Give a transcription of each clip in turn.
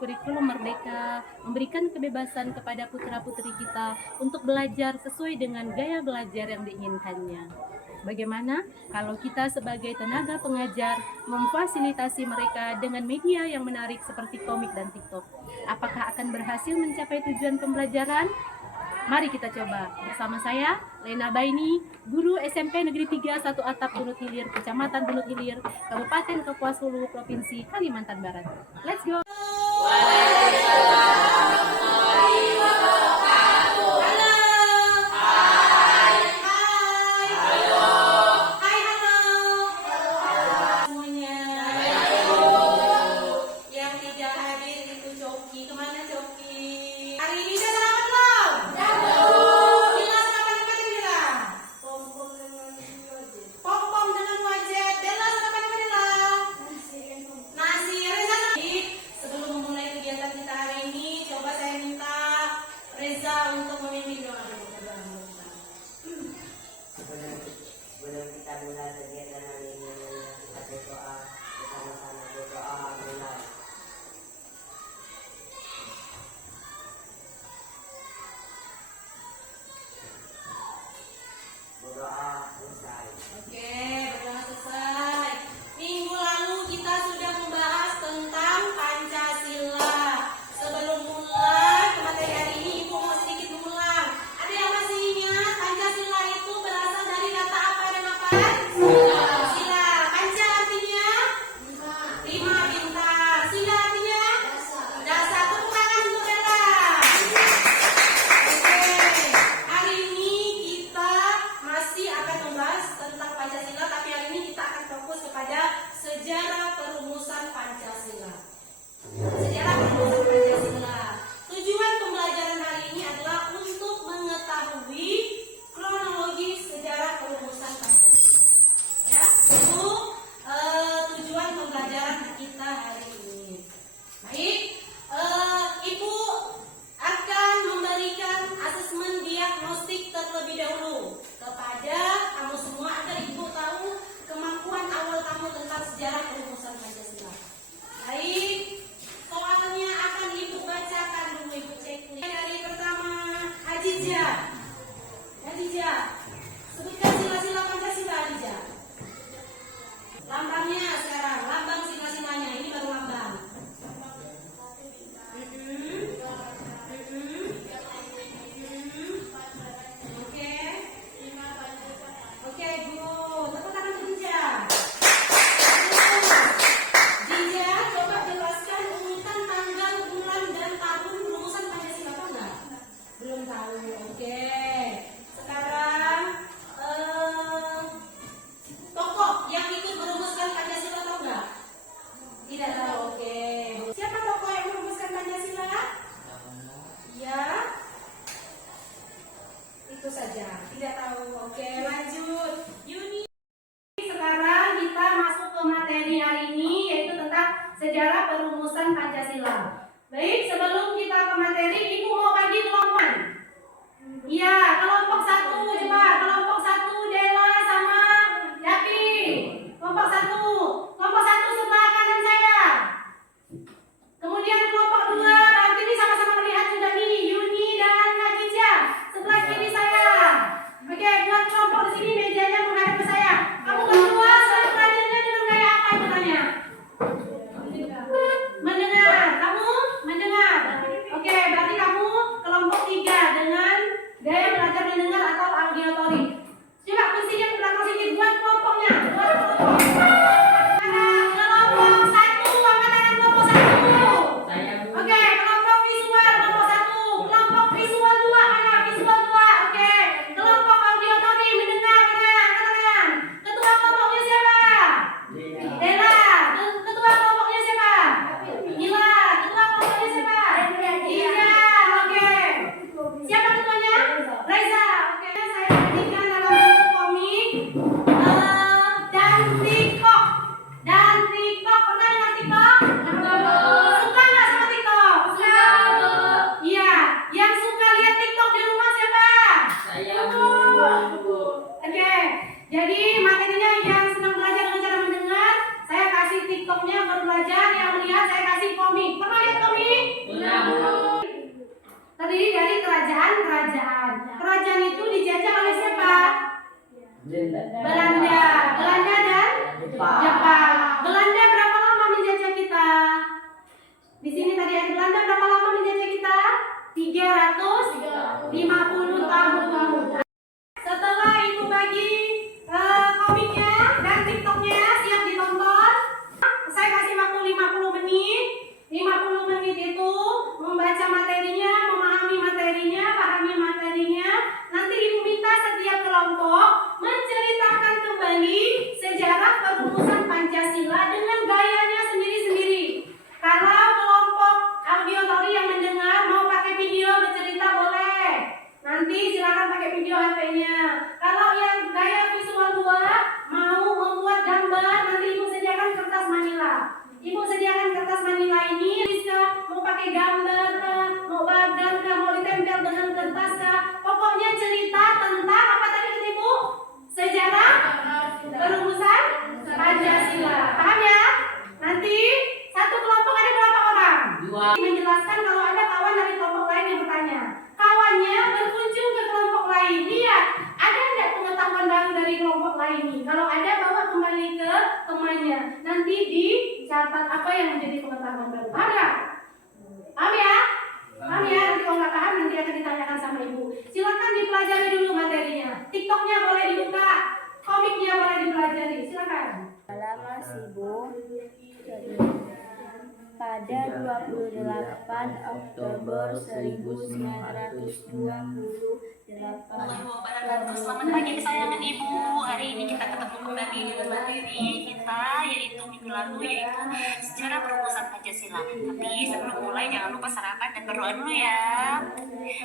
kurikulum merdeka, memberikan kebebasan kepada putra-putri kita untuk belajar sesuai dengan gaya belajar yang diinginkannya. Bagaimana kalau kita sebagai tenaga pengajar memfasilitasi mereka dengan media yang menarik seperti komik dan TikTok? Apakah akan berhasil mencapai tujuan pembelajaran? Mari kita coba. Bersama saya, Lena Baini, guru SMP Negeri 3 1 Atap Bunut Hilir, Kecamatan Bunut Hilir, Kabupaten Kapuas Hulu, Provinsi Kalimantan Barat. Let's go! Sebelum kita mulai kegiatan hari ini, kita berdoa bersama-sama. Berdoa mulai. Berdoa selesai. Oke, berdoa selesai. Minggu lalu kita sudah membahas tentang Pancasila. Sebelum mulai ke materi hari ini, Ibu mau sedikit mengulang. Ada yang masih ingat Pancasila itu berasal dari kata apa dan apa? Sila. Panca artinya? Lima bintang. Sila artinya? Dasar. Tepuk tangan untuk Bella. Oke, hari ini kita masih akan membahas tentang Pancasila, tapi hari ini kita akan fokus kepada sejarah perumusan Pancasila. Sejarah perumusan Pancasila. Tujuan pembelajaran hari ini adalah untuk mengetahui kronologi sejarah perumusan Pancasila. Ya, itu tujuan pembelajaran kita hari ini. Baik, Ibu akan memberikan asesmen diagnostik terlebih dahulu kepada kamu semua agar Ibu tahu kemampuan awal kamu tentang sejarah perumusan Pancasila. Baik, soalnya akan Ibu bacakan dulu, Ibu cek. Dari pertama, Hadijah. Hadijah, sebutkan sila-sila Pancasila, Hadijah. Lambangnya sekarang, lambang sila-silanya, ini baru lambang. Oke, good. Tepuk tangan untuk Dija. Dija, coba jelaskan urutan tanggal, bulan, dan tahun perumusan Pancasila. Tahu nggak? Belum tahu. Oke. Sekarang tokoh yang ikut merumuskan Pancasila tahu nggak? Tidak tahu. Oke. Siapa tokoh yang merumuskan Pancasila? Ya. Itu saja. Tidak tahu. Oke, lanjut. Yuni. Sekarang kita masuk ke materi hari ini, yaitu tentang sejarah perumusan Pancasila. Baik, sebelum kita ke materi, Ibu mau bagi kelompok. Iya, kelompok satu, coba kelompok satu Dela sama Yapi. Kelompok satu sebelah kanan saya. Kemudian kelompok dua, nanti ini sama-sama melihat juga nih, Yuni dan Hadijah sebelah kiri saya. Oke, buat kelompok di sini mejanya menghadap ke saya. Kamu berdua selalu belajarnya dengan gaya apa sebenarnya? Mendengar. Kamu mendengar. Oke, berarti kamu kelompok tiga dengan gaya belajar Belanda. Belanda dan Jepang. Belanda berapa lama menjajah kita? Di sini tadi ada Belanda berapa lama menjajah kita? 350 tahun. Setelah itu bagi komiknya dan TikToknya siap ditonton. Saya kasih waktu 50 menit. 50 menit itu membaca materinya, memahami materinya, pahami materinya. Nanti Ibu minta setiap kelompok menceritakan kembali sejarah perumusan Pancasila dengan gayanya sendiri-sendiri. Kalau kelompok audiotori yang mendengar mau pakai video bercerita boleh. Nanti silakan pakai video HP-nya. Kalau yang gaya visual 2 mau membuat gambar, nanti Ibu sediakan kertas manila. Ibu sediakan kertas manila ini bisa mau pakai gambar kah, mau bagan kah, mau ditempel dengan kertas kah. Pokoknya cerita tentang apa tadi kata Ibu? Sejarah perumusan Pancasila. Paham ya? Nanti satu kelompok ada berapa orang? 2. Menjelaskan kalau ada kawan dari kelompok lain yang bertanya. Kawannya berkunjung ke kelompok lain. Lihat, ada tidak pengetahuan baru dari kelompok lain ini? Kalau ada, bawa kembali ke temannya. Nanti dicatat apa yang menjadi pengetahuan baru. Paham ya? Paham ya? Paham ya? Nanti kalau nggak paham, nanti akan ditanyakan sama Ibu. Silakan dipelajari dulu materinya. TikToknya boleh dibuka, komiknya boleh dipelajari. Silakan. Lama Sibu pada 28 Oktober 1928. Selamat pagi kesayangan Ibu. Hari ini kita ketemu kembali dengan materi kita yaitu minggu lalu yaitu sejarah perumusan Pancasila. Tapi sebelum mulai jangan lupa sarapan dan berdoa dulu ya.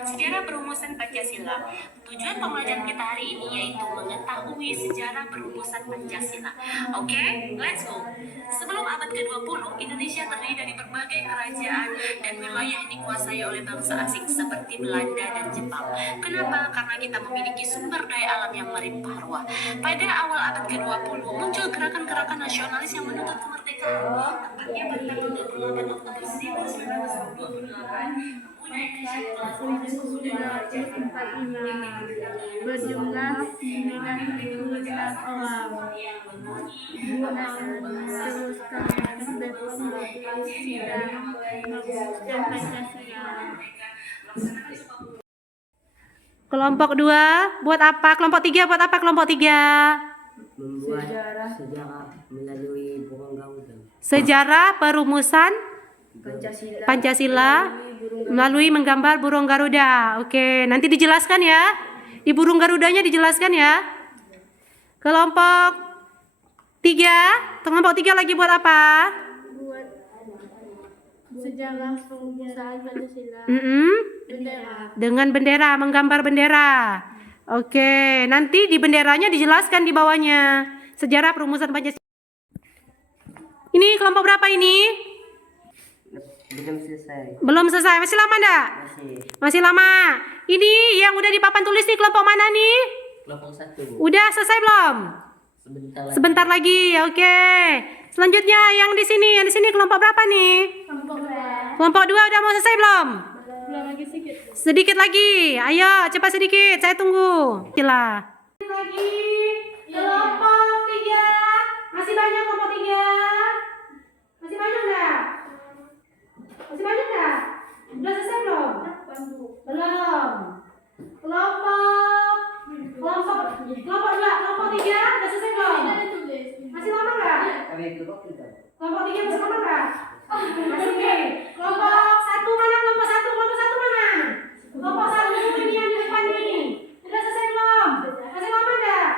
Sejarah perumusan Pancasila. Tujuan pembelajaran kita hari ini yaitu mengetahui sejarah perumusan Pancasila. Oke, let's go. Sebelum abad ke-20, Indonesia terdiri dari berbagai kerajaan dan wilayah yang dikuasai oleh bangsa asing seperti Belanda dan Jepang. Kenapa? Karena kita memiliki sumber daya alam yang melimpah ruah. Pada awal abad ke-20, muncul gerakan-gerakan nasionalis yang menuntut kemerdekaan. Tepatnya pada 28 Oktober 1928, berjumlah 96 orang guna meneruskan reformasi dan mewujudkan Pancasila. Kelompok 2 buat apa? Kelompok 3 buat apa? Kelompok 3 Membuat sejarah melalui burung Garuda. sejarah perumusan Pancasila melalui menggambar burung Garuda. Oke, nanti dijelaskan ya. Di burung Garudanya dijelaskan ya. Kelompok 3 lagi buat apa? Buat sejarah perumusan Pancasila. Bendera. Dengan bendera, menggambar bendera. Oke, nanti di benderanya dijelaskan di bawahnya sejarah perumusan Pancasila. Ini kelompok berapa ini? Belum selesai. Belum selesai, masih lama enggak? Masih lama. Ini yang udah di papan tulis nih kelompok mana nih? Kelompok 1. Udah selesai belum? Sebentar lagi. Oke. Selanjutnya yang di sini kelompok berapa nih? Kelompok 2 udah mau selesai belum? Sedikit lagi. Ayo, cepat sedikit. Saya tunggu. Sila. Lagi kelompok 3. Masih banyak kelompok 3. Masih banyak enggak? Masih banyak enggak? Udah selesai belum? Belum. Kelompok 2, kelompok 3 udah selesai belum? Masih lama enggak? Kelompok 3 masih lama enggak? Masih nih. Kelompok 1 mana? Kelompok 1 mana? Kelompok 1 ini yang di depan nih. Udah selesai belum? Masih lama enggak?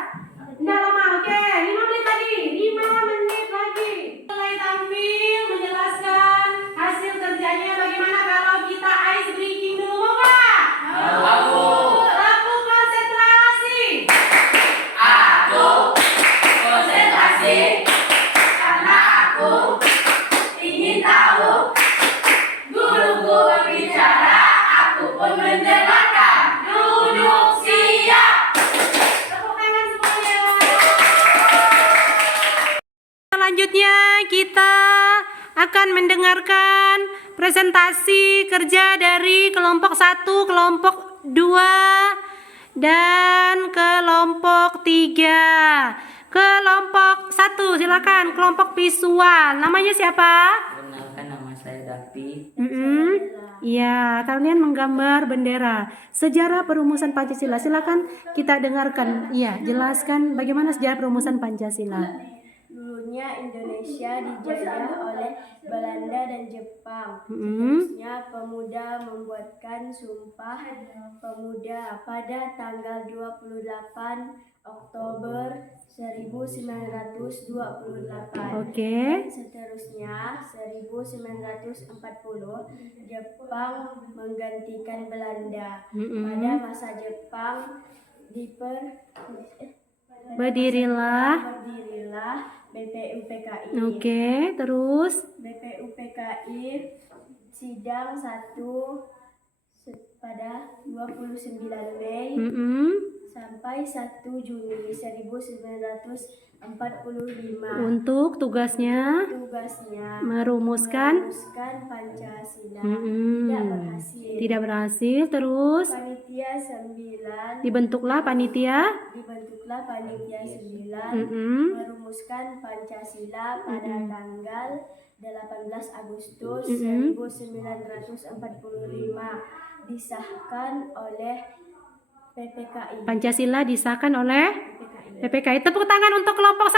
Enggak lama. Oke, 5 menit lagi. 5 menit lagi. Mulai tampil menjelaskan hasil kerjanya bagaimana kalau kita ice breaking dulu mau enggak? Aku konsentrasi. Karena aku ingin tahu. Guruku berbicara, aku pun mendengarkan. Duduk siap. Tepuk tangan semuanya. Selanjutnya kita akan mendengarkan presentasi kerja dari kelompok 1, kelompok 2 Dan kelompok 3. Kelompok 1 silakan, kelompok visual. Namanya siapa? Perkenalkan, nama saya Dapi. Ya, kalian menggambar bendera. Sejarah perumusan Pancasila. Silakan kita dengarkan. Iya, jelaskan bagaimana sejarah perumusan Pancasila. Dulunya Indonesia dijajah oleh Belanda dan Jepang. Seterusnya pemuda membuatkan Sumpah Pemuda pada tanggal 28 Oktober 1928. Oke. Seterusnya 1940 Jepang menggantikan Belanda. Pada masa Jepang Berdirilah. BPUPKI. Oke, terus BPUPKI sidang 1 pada 29 Mei sampai 1 Juni 1945. untuk tugasnya Tugasnya merumuskan Pancasila. tidak berhasil. Terus Panitia 9 dibentuklah panitia. 9 merumuskan Pancasila pada tanggal 18 Agustus 1945 disahkan oleh PPKI. Pancasila disahkan oleh PPKI. Tepuk tangan untuk kelompok 1.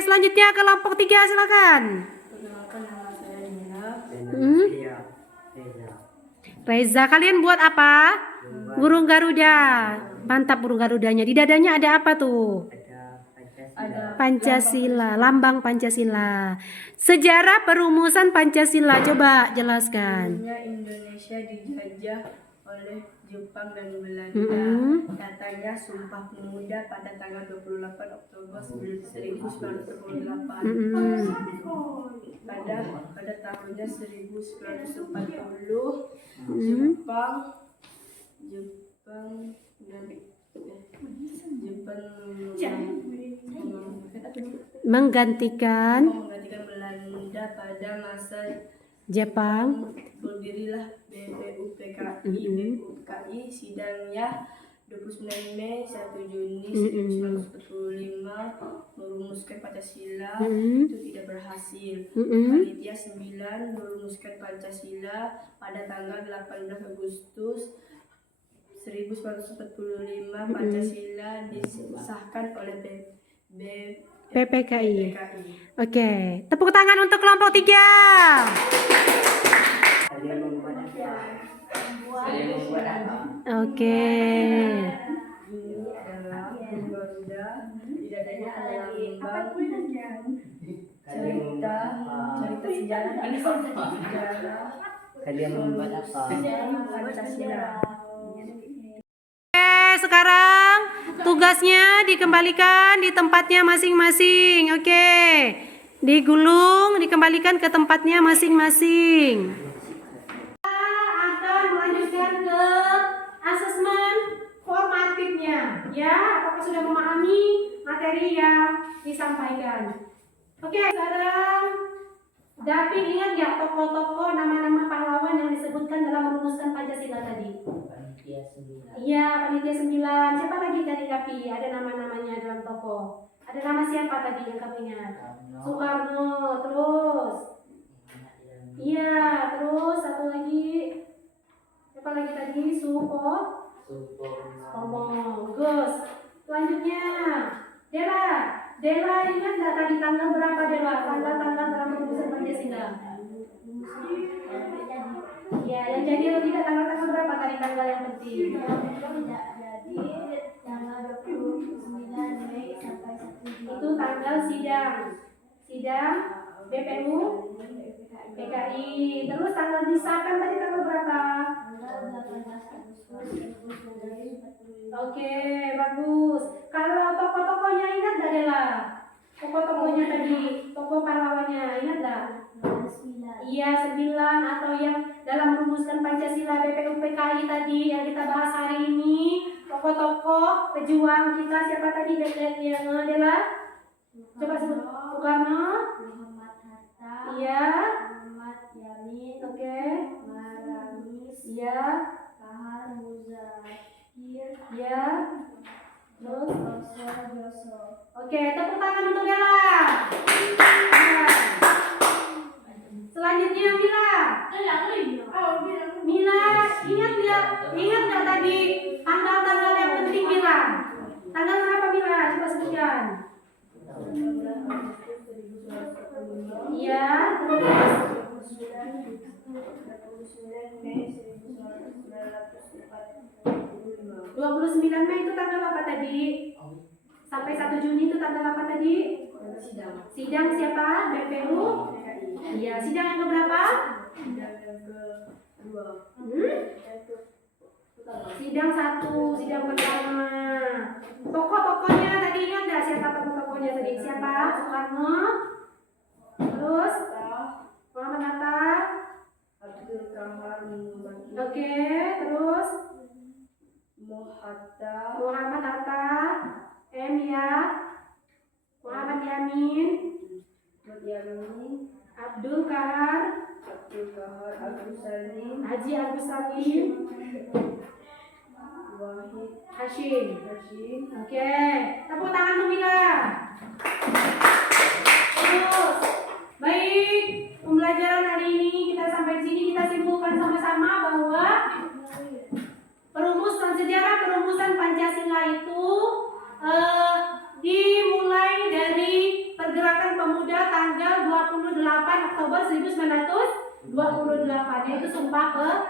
Selanjutnya kelompok 3 silakan. Perkenalkan, nama saya Nina. Reza, kalian buat apa? Burung Garuda. Mantap burung Garudanya. Di dadanya ada apa tuh? Ada Pancasila, lambang Pancasila. Sejarah perumusan Pancasila, coba jelaskan. dulunya Indonesia dijajah oleh Jepang dan Belanda. Katanya Sumpah Pemuda pada tanggal 28 Oktober 1928. Pada tahunnya 1940 Jepang Menggantikan Belanda pada masa Jepang. berdirilah BPUPKI sidangnya 29 Mei 1 Juni 1945 merumuskan Pancasila. Itu tidak berhasil. Panitia 9 merumuskan Pancasila pada tanggal 18 Agustus 1945. Pancasila disahkan oleh PPKI. Oke, tepuk tangan untuk kelompok 3. Kalian membuat apa? Oke. Ini adalah Garuda. Di dadanya ada lambang cerita sejarah Kalian membuat apa? Pancasila. Oke, sekarang tugasnya dikembalikan di tempatnya masing-masing. Oke. Digulung, dikembalikan ke tempatnya masing-masing. Akan melanjutkan ke asesmen formatifnya. Ya, apakah sudah memahami materi yang disampaikan? Oke, sekarang David ingat nggak tokoh-tokoh nama-nama pahlawan yang disebutkan dalam merumuskan Pancasila tadi? Panitia 9. Iya, panitia 9. Siapa lagi tadi Dapi? Ada nama-namanya dalam tokoh. Ada nama siapa tadi yang kamu ingat? Soekarno. Terus? Iya, terus satu lagi. Siapa lagi tadi? Suko. Bagus. Selanjutnya, Dela. Dela ingat nggak tadi tanggal berapa Dela? Tanggal-tanggal dalam merumuskan Pancasila. Ya, yang jadi atau tidak tanggal-tanggal berapa tadi tanggal yang penting? Tanggal 29 Mei sampai 1 Juni. Itu tanggal sidang BPU PKI. Terus tanggal disahkan tadi tanggal berapa? Oke, bagus. Kalau tokoh-tokohnya ingat gak Dela? Tokoh-tokohnya tadi, tokoh pahlawannya ingat gak? Iya, 9 atau yang dalam merumuskan Pancasila BPUPKI tadi yang kita bahas hari ini. Tokoh-tokoh pejuang kita siapa tadi yang Dela? Coba sebut. Soekarno. Muhammad Hatta. Iya. Muhammad Yamin. Oke. Maramis. Iya. Kahar Ya. Terus. Oke, tepuk tangan untuk Bella. Ya. Selanjutnya Mila. Mila, ingat nggak tadi tanggal-tanggal yang penting Mila? Tanggal berapa Mila? Coba sebutkan. Iya, terus 29 Mei itu tanggal apa tadi? Sampai 1 Juni itu tanggal apa tadi? Sidang siapa? BPU? Iya, sidang yang keberapa? Sidang 1, sidang pertama. Tokoh-tokohnya tadi ingat nggak siapa tokoh-tokohnya tadi? Siapa? Soekarno. Terus Muhammad Hatta. Oke, terus Muhammad Hatta. Ya. Muhammad Yamin. Abdul Kahar. Haji Agus Salim. Hashim. Oke, tepuk tangan untuk Mila. Terus, baik, pembelajaran hari ini kita sampai di sini. Kita simpulkan sama-sama bahwa sejarah perumusan Pancasila itu dimulai dari pergerakan pemuda tanggal 28 Oktober 1928, yaitu Sumpah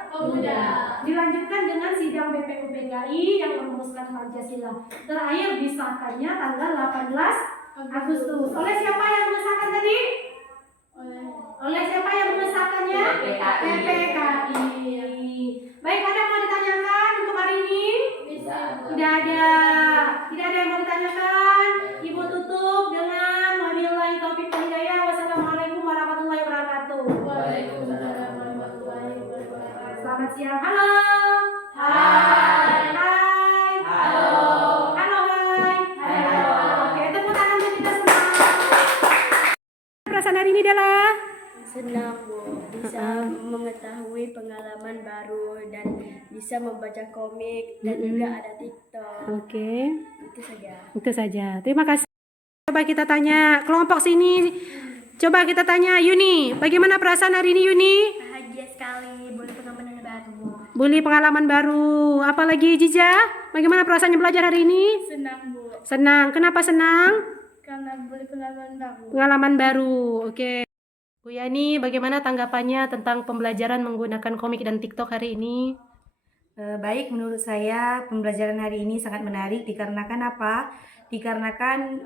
Pemuda. Dilanjutkan dengan sidang BPUPKI yang merumuskan Pancasila. Terakhir disahkannya tanggal 18 Agustus. Oleh siapa yang mengesahkan tadi? Oleh siapa yang mengesahkannya? PPKI. Baik, ada yang mau ditanyakan untuk hari ini? Tidak ada. Tidak ada yang mau ditanyakan. Ibu tutup dengan wabillahi taufiq wal hidayah. Wassalamualaikum warahmatullahi wabarakatuh. Waalaikumsalam warahmatullahi wabarakatuh. Selamat siang. Halo. Hai. Hai. Halo. Halo, hai. Halo. Oke, tepuk tangan untuk kita semua. Perasaan hari ini Dela? Senang Bu, bisa mengetahui pengalaman baru dan bisa membaca komik dan juga ada TikTok. Oke. Itu saja. Itu saja. Terima kasih. Coba kita tanya kelompok sini. Coba kita tanya Yuni. Bagaimana perasaan hari ini Yuni? Bahagia sekali, boleh pengalaman baru. Boleh pengalaman baru. Apalagi Jiza? Bagaimana perasaannya belajar hari ini? Senang Bu, Senang. Kenapa senang? karena boleh pengalaman baru. Pengalaman baru. Oke. Bu Yani, bagaimana tanggapannya tentang pembelajaran menggunakan komik dan TikTok hari ini? Baik, menurut saya pembelajaran hari ini sangat menarik dikarenakan apa? Dikarenakan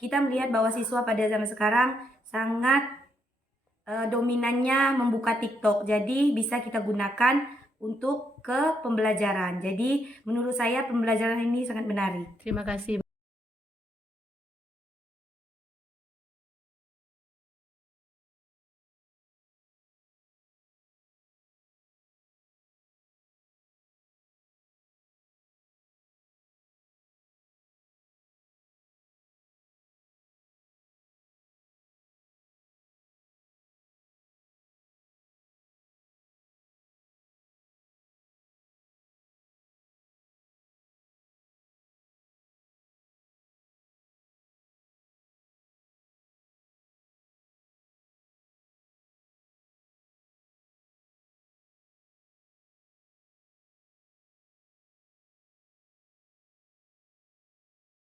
kita melihat bahwa siswa pada zaman sekarang sangat dominannya membuka TikTok. Jadi bisa kita gunakan untuk ke pembelajaran. Jadi menurut saya pembelajaran ini sangat menarik. Terima kasih.